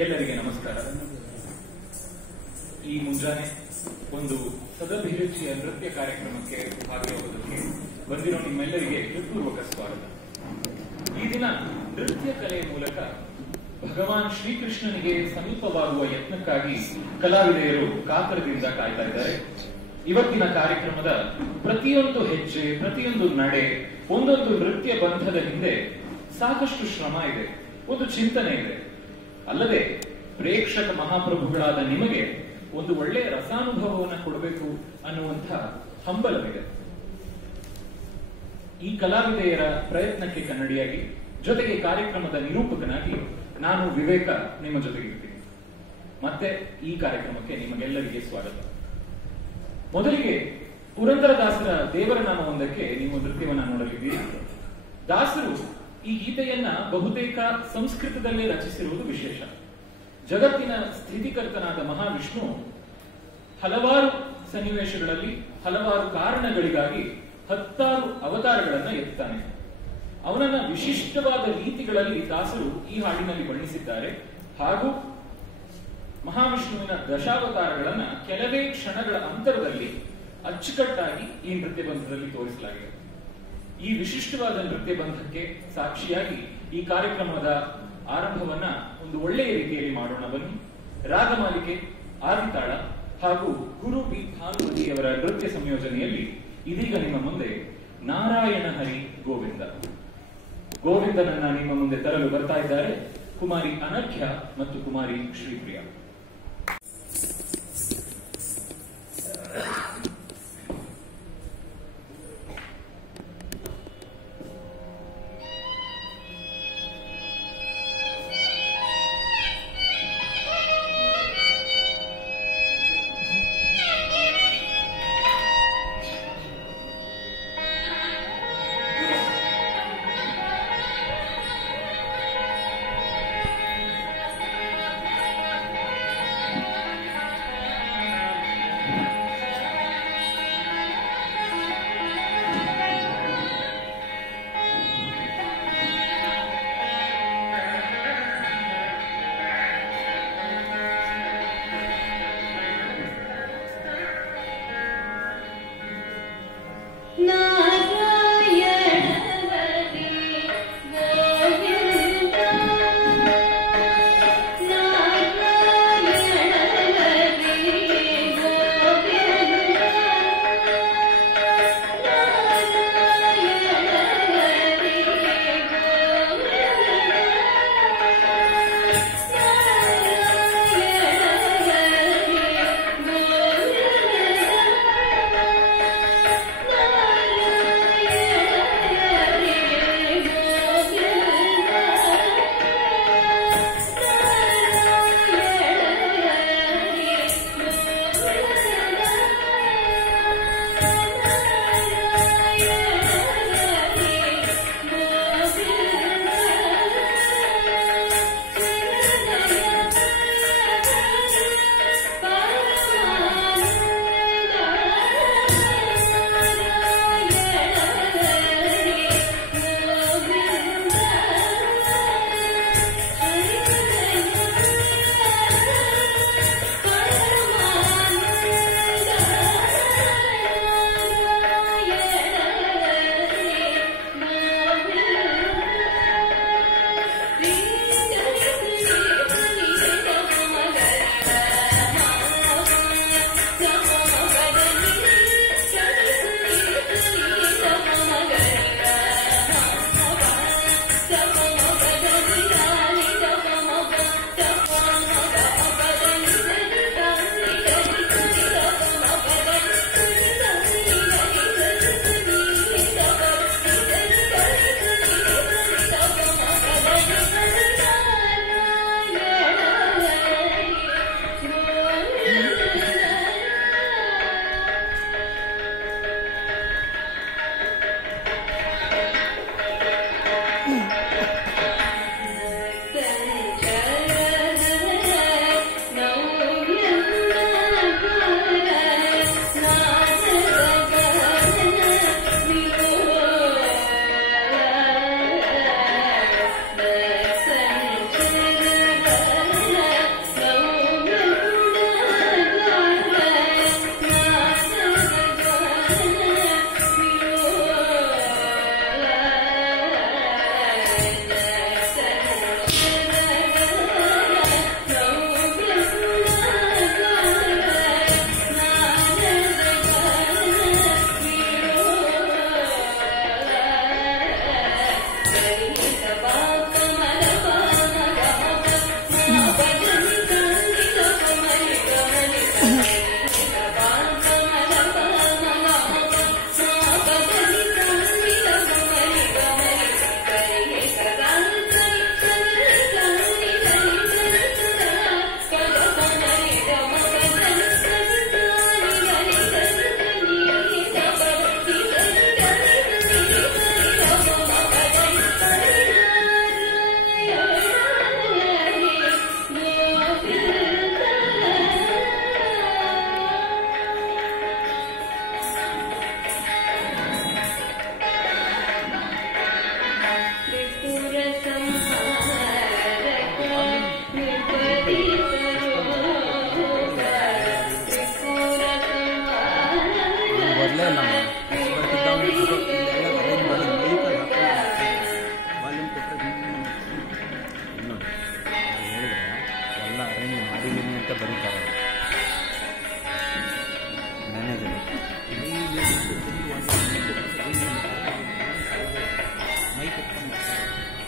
ಎಲ್ಲರಿಗೆ ನಮಸ್ಕಾರ. ಈ ಮುಂಜಾನೆ ಒಂದು ಸದಭಿರುಚಿಯ ನೃತ್ಯ ಕಾರ್ಯಕ್ರಮಕ್ಕೆ ಭಾಗಿಯಾಗುವುದಕ್ಕೆ ಬಂದಿರೋ ನಿಮ್ಮೆಲ್ಲರಿಗೆ ಹೃತ್ಪೂರ್ವಕ ಸ್ವಾಗತ. ಈ ದಿನ ನೃತ್ಯ ಕಲೆಯ ಮೂಲಕ ಭಗವಾನ್ ಶ್ರೀಕೃಷ್ಣನಿಗೆ ಸಮೀಪವಾಗುವ ಯತ್ನಕ್ಕಾಗಿ ಕಲಾವಿದೆಯರು ಕಾತರದಿಂದ ಕಾಯ್ತಾ ಇದ್ದಾರೆ. ಇವತ್ತಿನ ಕಾರ್ಯಕ್ರಮದ ಪ್ರತಿಯೊಂದು ಹೆಜ್ಜೆ, ಪ್ರತಿಯೊಂದು ನಡೆ, ಒಂದೊಂದು ನೃತ್ಯ ಬಂಧದ ಹಿಂದೆ ಸಾಕಷ್ಟು ಶ್ರಮ ಇದೆ, ಒಂದು ಚಿಂತನೆ ಇದೆ. ಅಲ್ಲದೆ ಪ್ರೇಕ್ಷಕ ಮಹಾಪ್ರಭುಗಳಾದ ನಿಮಗೆ ಒಂದು ಒಳ್ಳೆಯ ರಸಾನುಭವವನ್ನು ಕೊಡಬೇಕು ಅನ್ನುವಂಥ ಹಂಬಲವಿದೆ. ಈ ಕಲಾವಿದೆಯರ ಪ್ರಯತ್ನಕ್ಕೆ ಕನ್ನಡಿಯಾಗಿ, ಜೊತೆಗೆ ಕಾರ್ಯಕ್ರಮದ ನಿರೂಪಕನಾಗಿ ನಾನು ವಿವೇಕ ನಿಮ್ಮ ಜೊತೆಗಿರ್ತೀನಿ. ಮತ್ತೆ ಈ ಕಾರ್ಯಕ್ರಮಕ್ಕೆ ನಿಮಗೆಲ್ಲರಿಗೆ ಸ್ವಾಗತ. ಮೊದಲಿಗೆ ಪುರಂದರದಾಸರ ದೇವರ ನಾಮವೊಂದಕ್ಕೆ ನೀವು ನೃತ್ಯವನ್ನ ನೋಡಲಿದ್ದೀರಿ. ದಾಸರು ಈ ಗೀತೆಯನ್ನ ಬಹುತೇಕ ಸಂಸ್ಕೃತದಲ್ಲೇ ರಚಿಸಿರುವುದು ವಿಶೇಷ. ಜಗತ್ತಿನ ಸ್ಥಿತಿಕರ್ತನಾದ ಮಹಾವಿಷ್ಣು ಹಲವಾರು ಸನ್ನಿವೇಶಗಳಲ್ಲಿ, ಹಲವಾರು ಕಾರಣಗಳಿಗಾಗಿ 10 ಅವತಾರಗಳನ್ನ ಎತ್ತಾನೆ. ಅವನನ್ನ ವಿಶಿಷ್ಟವಾದ ರೀತಿಗಳಲ್ಲಿ ದಾಸರು ಈ ಹಾಡಿನಲ್ಲಿ ಬಣ್ಣಿಸಿದ್ದಾರೆ. ಹಾಗೂ ಮಹಾವಿಷ್ಣುವಿನ ದಶಾವತಾರಗಳನ್ನ ಕೆಲವೇ ಕ್ಷಣಗಳ ಅಂತರದಲ್ಲಿ ಅಚ್ಚುಕಟ್ಟಾಗಿ ಈ ನೃತ್ಯ ಬಂಧದಲ್ಲಿ ತೋರಿಸಲಾಗಿದೆ. ಈ ವಿಶಿಷ್ಟವಾದ ನೃತ್ಯ ಬಂಧಕ್ಕೆ ಸಾಕ್ಷಿಯಾಗಿ ಈ ಕಾರ್ಯಕ್ರಮದ ಆರಂಭವನ್ನ ಒಂದು ಒಳ್ಳೆಯ ರೀತಿಯಲ್ಲಿ ಮಾಡೋಣ ಬನ್ನಿ. ರಾಗಮಾಲಿಕೆ, ಆದಿತಾಳ ಹಾಗೂ ಗುರು ಬಿ ಭಾನುಮತಿಯವರ ನೃತ್ಯ ಸಂಯೋಜನೆಯಲ್ಲಿ ಇದೀಗ ನಿಮ್ಮ ಮುಂದೆ ನಾರಾಯಣ ಹರಿ ಗೋವಿಂದ. ಗೋವಿಂದನನ್ನ ನಿಮ್ಮ ಮುಂದೆ ತರಲು ಬರ್ತಾ ಇದ್ದಾರೆ ಕುಮಾರಿ ಅನಘ್ಯ ಮತ್ತು ಕುಮಾರಿ ಶ್ರೀಪ್ರಿಯ.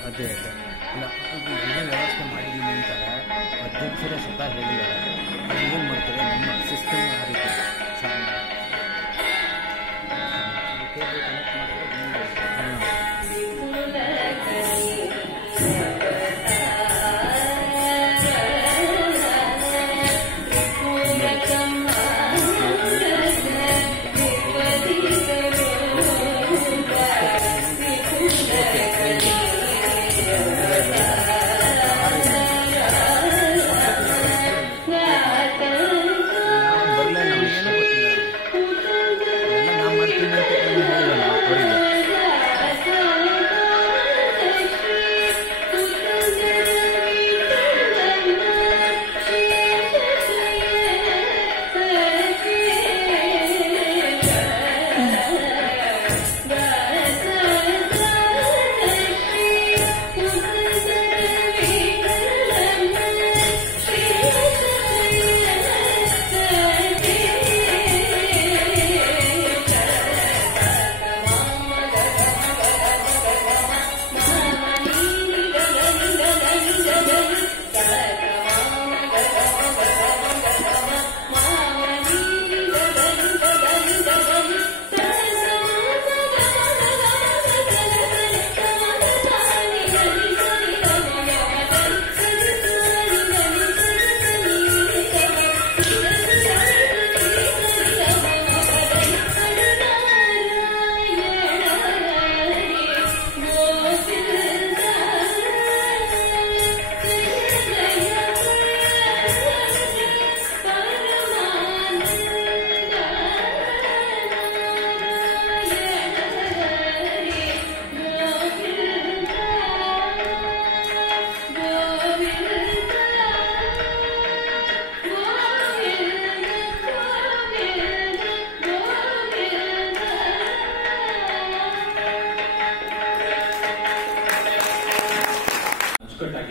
ಅದೇ ಅಲ್ಲ, ಎಲ್ಲ ವ್ಯವಸ್ಥೆ ಮಾಡಿದ್ದೀನಿ ಅಂತಾರೆ, ಅಧ್ಯಕ್ಷರೇ ಸ್ವತಃ ಹೇಳಿದ್ದಾರೆ. ಅದು ಏನು ಮಾಡ್ತಾರೆ, ನಮ್ಮ ಸಿಸ್ಟಮ್ ಆ ರೀತಿ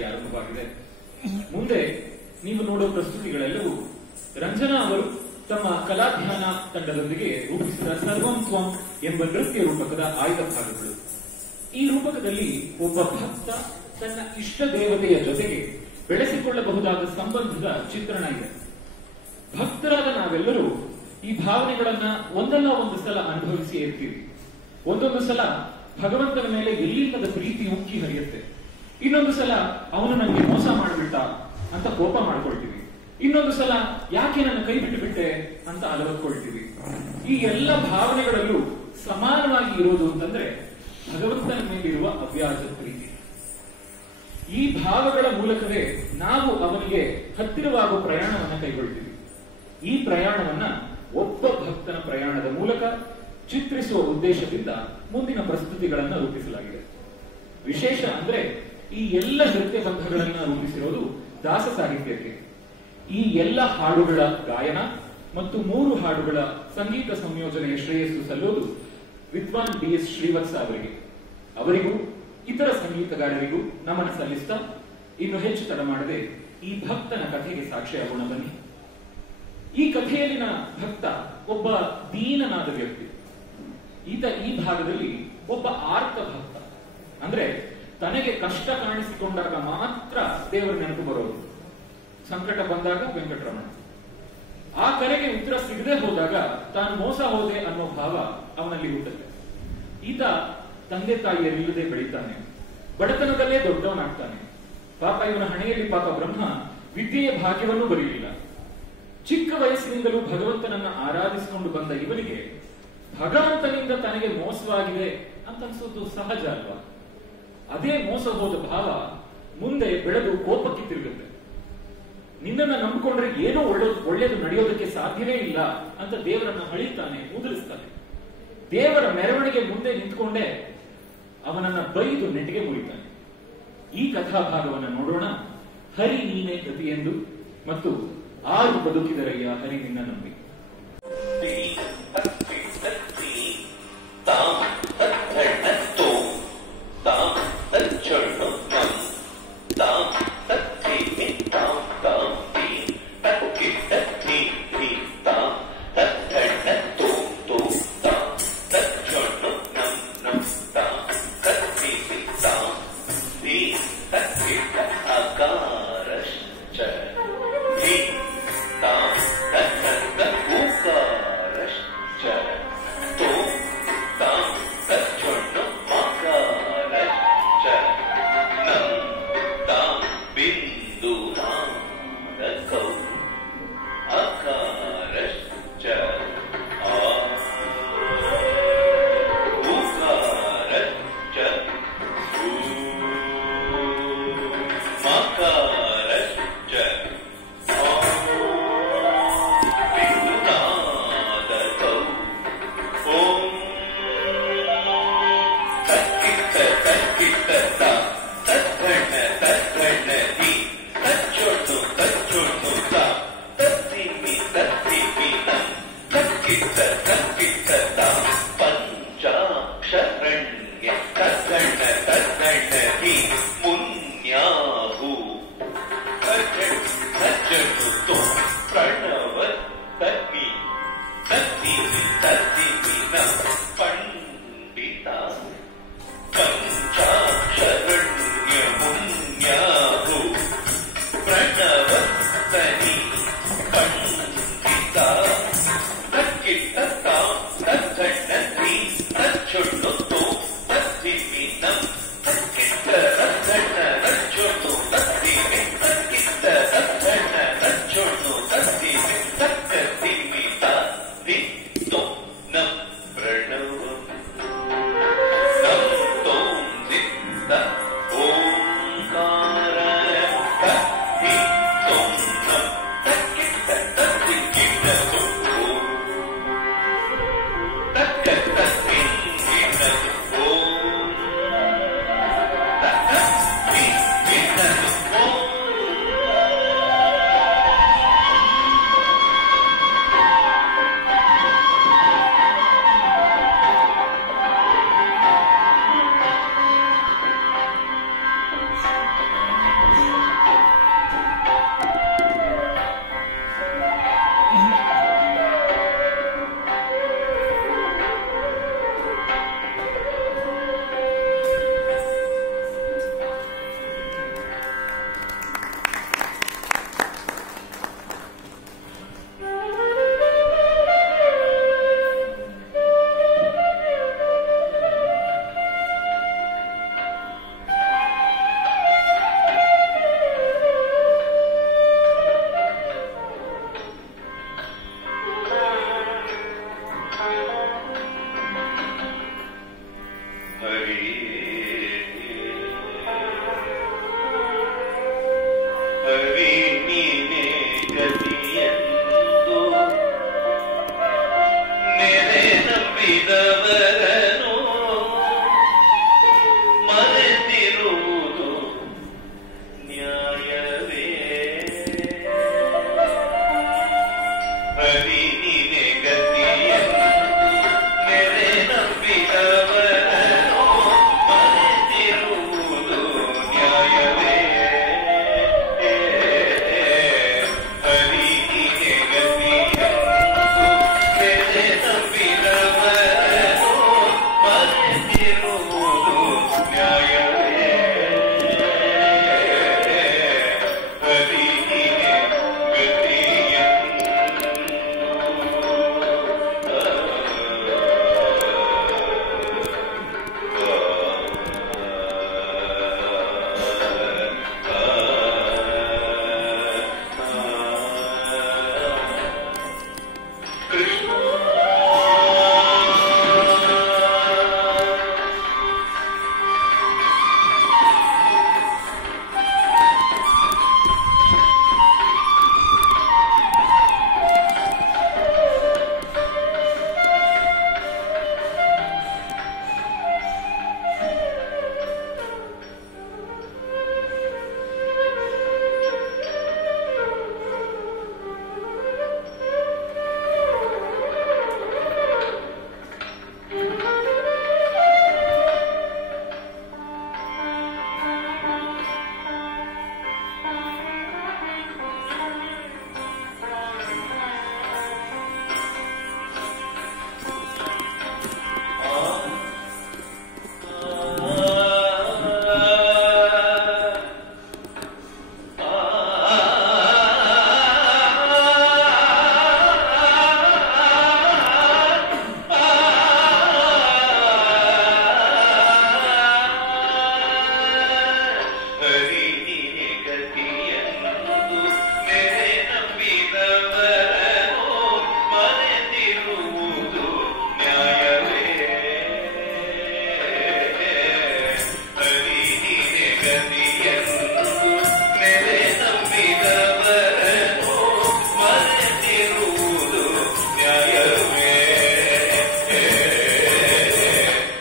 ಆರಂಭವಾಗಿದೆ. ಮುಂದೆ ನೀವು ನೋಡುವ ಪ್ರಸ್ತುತಿಗಳೆಲ್ಲವೂ ರಂಜನಾ ಅವರು ತಮ್ಮ ಕಲಾಧ್ಯಾನ ತಂಡದೊಂದಿಗೆ ರೂಪಿಸಿದ ಸರ್ವಂ ತ್ವಂ ಎಂಬ ನೃತ್ಯ ರೂಪಕದ ಆಯ್ದ ಭಾಗಗಳು. ಈ ರೂಪಕದಲ್ಲಿ ಒಬ್ಬ ಭಕ್ತ ತನ್ನ ಇಷ್ಟ ದೇವತೆಯ ಜೊತೆಗೆ ಬೆಳೆಸಿಕೊಳ್ಳಬಹುದಾದ ಸಂಬಂಧದ ಚಿತ್ರಣ ಇದೆ. ಭಕ್ತರಾದ ನಾವೆಲ್ಲರೂ ಈ ಭಾವನೆಗಳನ್ನ ಒಂದಲ್ಲ ಒಂದು ಸಲ ಅನುಭವಿಸಿ ಇರ್ತೀವಿ. ಒಂದೊಂದು ಸಲ ಭಗವಂತನ ಮೇಲೆ ಎಲ್ಲಿಲ್ಲದ ಪ್ರೀತಿ ಉಕ್ಕಿ ಹರಿಯುತ್ತೆ. ಇನ್ನೊಂದು ಸಲ ಅವನು ನನಗೆ ಮೋಸ ಮಾಡಿಬಿಟ್ಟ ಅಂತ ಕೋಪ ಮಾಡ್ಕೊಳ್ತೀವಿ. ಇನ್ನೊಂದು ಸಲ ಯಾಕೆ ನನ್ನ ಕೈ ಬಿಟ್ಟು ಬಿಟ್ಟೆ ಅಂತ ಅಲವತ್ಕೊಳ್ತೀವಿ. ಈ ಎಲ್ಲ ಭಾವನೆಗಳಲ್ಲೂ ಸಮಾನವಾಗಿ ಇರೋದು ಅಂತಂದ್ರೆ ಭಗವಂತನ ಮೇಲಿರುವ ಅವ್ಯಾಜ ಪ್ರೀತಿ. ಈ ಭಾವಗಳ ಮೂಲಕವೇ ನಾವು ಅವನಿಗೆ ಹತ್ತಿರವಾಗುವ ಪ್ರಯಾಣವನ್ನ ಕೈಗೊಳ್ತೀವಿ. ಈ ಪ್ರಯಾಣವನ್ನ ಒಬ್ಬ ಭಕ್ತನ ಪ್ರಯಾಣದ ಮೂಲಕ ಚಿತ್ರಿಸುವ ಉದ್ದೇಶದಿಂದ ಮುಂದಿನ ಪ್ರಸ್ತುತಿಗಳನ್ನು ರೂಪಿಸಲಾಗಿದೆ. ವಿಶೇಷ ಅಂದ್ರೆ ಈ ಎಲ್ಲ ನೃತ್ಯ ಬಂಧಗಳನ್ನ ರೂಪಿಸಿರೋದು ದಾಸ ಸಾಹಿತ್ಯಕ್ಕೆ. ಈ ಎಲ್ಲ ಹಾಡುಗಳ ಗಾಯನ ಮತ್ತು 3 ಹಾಡುಗಳ ಸಂಗೀತ ಸಂಯೋಜನೆಯ ಶ್ರೇಯಸ್ಸು ಸಲ್ಲೋದು ವಿದ್ವಾನ್ DS ಶ್ರೀವತ್ಸ ಅವರಿಗೆ. ಅವರಿಗೂ ಇತರ ಸಂಗೀತಗಾರರಿಗೂ ನಮನ ಸಲ್ಲಿಸ್ತಾ ಇನ್ನು ಹೆಚ್ಚು ತಡ ಮಾಡದೆ ಈ ಭಕ್ತನ ಕಥೆಗೆ ಸಾಕ್ಷಿಯಾಗೋಣ ಬನ್ನಿ. ಈ ಕಥೆಯಲ್ಲಿನ ಭಕ್ತ ಒಬ್ಬ ದೀನನಾದ ವ್ಯಕ್ತಿ. ಈತ ಈ ಭಾಗದಲ್ಲಿ ಒಬ್ಬ ಆರ್ತ ಭಕ್ತ. ಅಂದ್ರೆ ತನಗೆ ಕಷ್ಟ ಕಾಣಿಸಿಕೊಂಡಾಗ ಮಾತ್ರ ದೇವರ ನೆನಪು ಬರೋದು. ಸಂಕಟ ಬಂದಾಗ ವೆಂಕಟರಮಣ. ಆ ಕರೆಗೆ ಉತ್ತರ ಸಿಗದೆ ಹೋದಾಗ ತಾನು ಮೋಸ ಹೋದೆ ಅನ್ನೋ ಭಾವ ಅವನಲ್ಲಿ ಹುಟ್ಟುತ್ತೆ. ಈತ ತಂದೆ ತಾಯಿಯರಿಲ್ಲದೆ ಬೆಳೀತಾನೆ. ಬಡತನದಲ್ಲೇ ದೊಡ್ಡವನಾಗ್ತಾನೆ. ಪಾಪ ಇವನ ಹಣೆಯಲ್ಲಿ ಪಾಪ ಬ್ರಹ್ಮ ವಿದ್ಯೆಯ ಭಾಗ್ಯವನ್ನೂ ಬರೀಲಿಲ್ಲ. ಚಿಕ್ಕ ವಯಸ್ಸಿನಿಂದಲೂ ಭಗವಂತನನ್ನ ಆರಾಧಿಸಿಕೊಂಡು ಬಂದ ಇವನಿಗೆ ಭಗವಂತನಿಂದ ತನಗೆ ಮೋಸವಾಗಿದೆ ಅಂತ ಅನ್ಸೋದು ಸಹಜ ಅಲ್ವಾ? ಅದೇ ಮೋಸ ಹೋದ ಭಾವ ಮುಂದೆ ಬೆಳೆದು ಕೋಪಕ್ಕೆ ತಿರುಗುತ್ತೆ. ನಿನ್ನನ್ನ ನಂಬಿಕೊಂಡ್ರೆ ಏನೋ ಒಳ್ಳೇದು ನಡೆಯೋದಕ್ಕೆ ಸಾಧ್ಯವೇ ಇಲ್ಲ ಅಂತ ದೇವರನ್ನ ಹಳಿತಾನೆ, ಉದುರಿಸ್ತಾನೆ. ದೇವರ ಮೆರವಣಿಗೆ ಮುಂದೆ ನಿಂತ್ಕೊಂಡೇ ಅವನನ್ನ ಬೈದು ನೆಟ್ಟಿಗೆ ಮುರಿತಾನೆ. ಈ ಕಥಾಭಾಗವನ್ನು ನೋಡೋಣ. ಹರಿ ನೀನೇ ಗತಿ ಎಂದು ಮತ್ತು ಆರು ಬದುಕಿದರಯ್ಯ ಹರಿ ನಿನ್ನ ನಂಬಿ. Da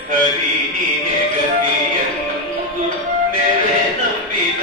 ಹರಿ ನೀನೆ ಗತಿಯೆಂದು ನೆರೆ ನಂಬಿದ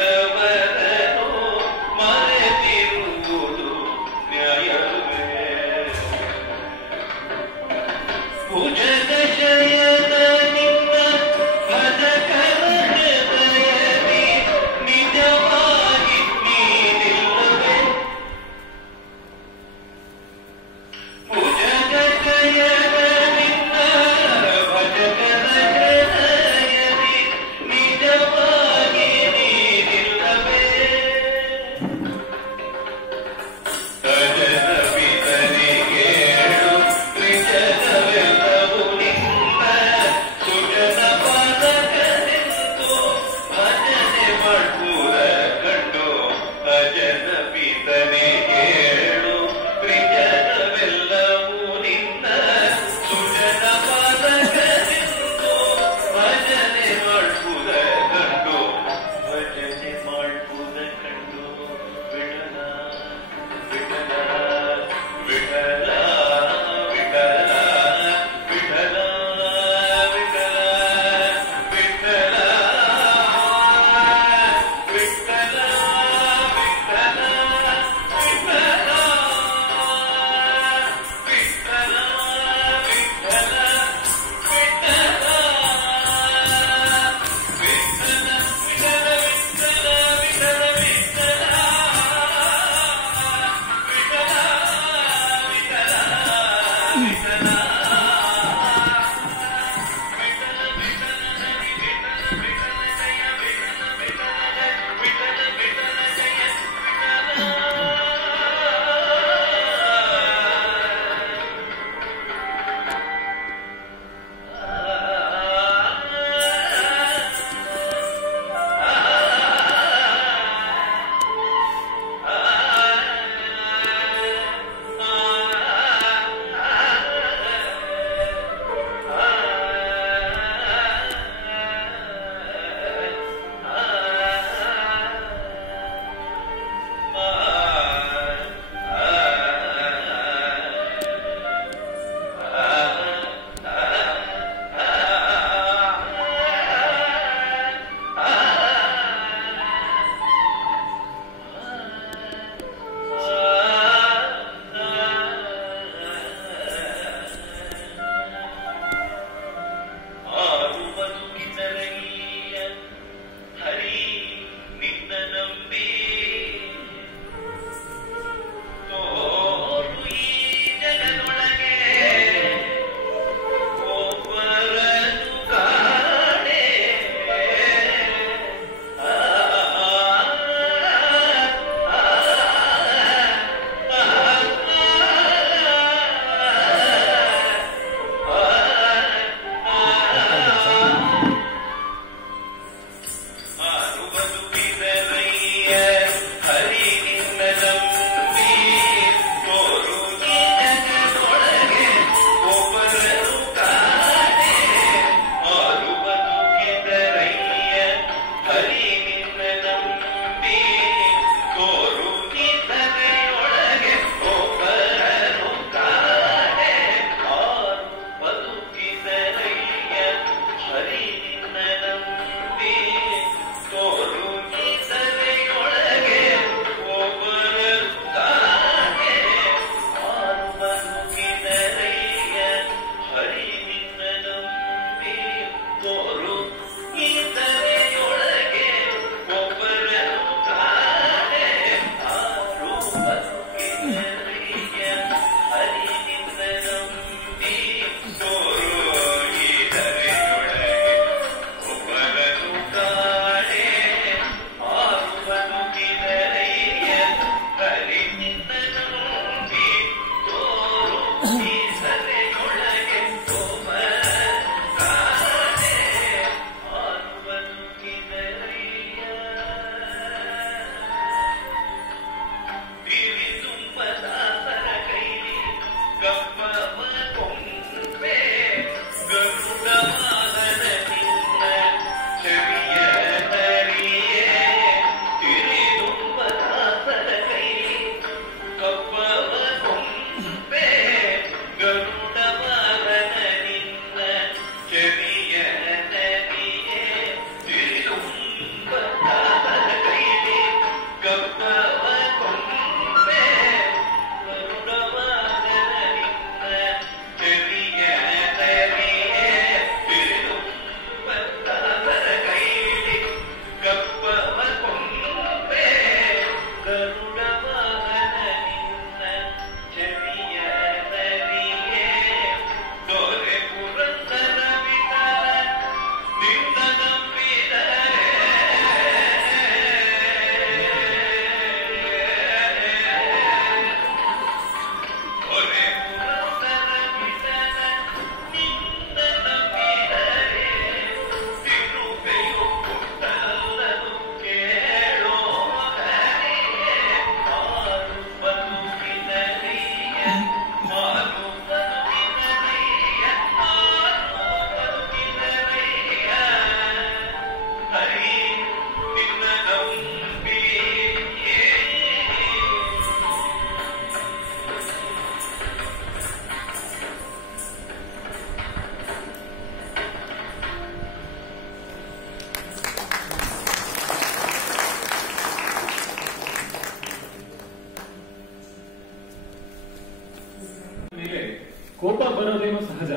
ಬರೋದೇನೋ ಸಹಜ,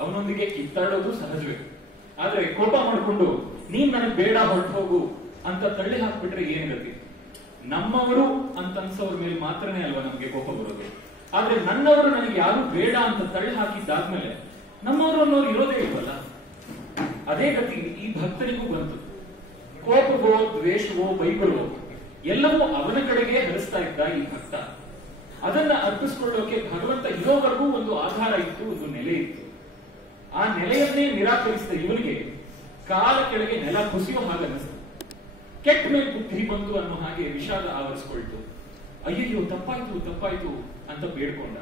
ಅವನೊಂದಿಗೆ ಕಿತ್ತಾಡೋದು ಸಹಜವೇ. ಆದ್ರೆ ಕೋಪ ಮಾಡಿಕೊಂಡು ನೀನ್ ನನಗೆ ಬೇಡ ಹೊರಟು ಹೋಗು ಅಂತ ತಳ್ಳಿ ಹಾಕ್ಬಿಟ್ರೆ ಏನ್ ಗತಿ? ನಮ್ಮವರು ಅಂತ ಅನ್ಸೋರ್ ಮೇಲೆ ಮಾತ್ರನೇ ಅಲ್ವಾ ನಮ್ಗೆ ಕೋಪ ಬರೋದು. ಆದ್ರೆ ನನ್ನವರು ನನಗೆ ಯಾರು ಬೇಡ ಅಂತ ತಳ್ಳಿ ಹಾಕಿದ್ದಾದ್ಮೇಲೆ ನಮ್ಮವರು ಅನ್ನೋರು ಇರೋದೇ ಇಲ್ವಲ್ಲ. ಅದೇ ಗತಿ ಈ ಭಕ್ತರಿಗೂ ಬಂತು. ಕೋಪವೋ ದ್ವೇಷವೋ ಬೈಬಲವೋ ಎಲ್ಲವೂ ಅವನ ಕಡೆಗೆ ಹರಿಸ್ತಾ ಇದ್ದ ಈ ಭಕ್ತ. ಅದನ್ನ ಅರ್ಪಿಸ್ಕೊಳ್ಳೋಕೆ ಭಗವಂತ ಇರೋವರೆಗೂ ಒಂದು ಆಧಾರ ಇತ್ತು, ಒಂದು ನೆಲೆ ಇತ್ತು. ಆ ನೆಲೆಯನ್ನೇ ನಿರಾಕರಿಸಿದ ಇವನಿಗೆ ಕಾಲ ಕೆಳಗೆ ನೆಲ ಕುಸಿಯೋ ಹಾಗನ್ನಿಸ್ತು. ಕೆಟ್ಟ ಮೇಲೆ ಬುದ್ಧಿ ಬಂತು ಅನ್ನೋ ಹಾಗೆ ವಿಷಾದ ಆವರಿಸ್ಕೊಳ್ತು. ಅಯ್ಯಯ್ಯೋ ತಪ್ಪಾಯ್ತು ಅಂತ ಬೇಡ್ಕೊಂಡ.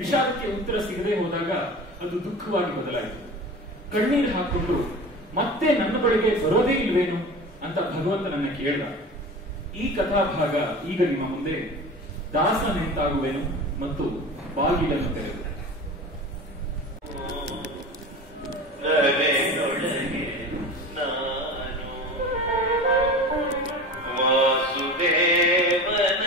ವಿಷಾದಕ್ಕೆ ಉತ್ತರ ಸಿಗದೆ ಹೋದಾಗ ಅದು ದುಃಖವಾಗಿ ಬದಲಾಯಿತು. ಕಣ್ಣೀರು ಹಾಕೊಂಡು ಮತ್ತೆ ನನ್ನ ಬಳಿಗೆ ಬರೋದೇ ಇಲ್ವೇನು ಅಂತ ಭಗವಂತನನ್ನ ಕೇಳ್ದ. ಈ ಕಥಾಭಾಗ ಈಗ ನಿಮ್ಮ ಮುಂದೆ ದಾಸನೆಂತಾಗುವೆನು ಮತ್ತು ಬಾಗಿಲನ್ನು ತೆರೆದು. ವಾಸುದೇವನಲ್ಲಿ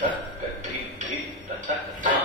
ತ ಗ ತ್ರಿ ತ್ರಿ ತ ತ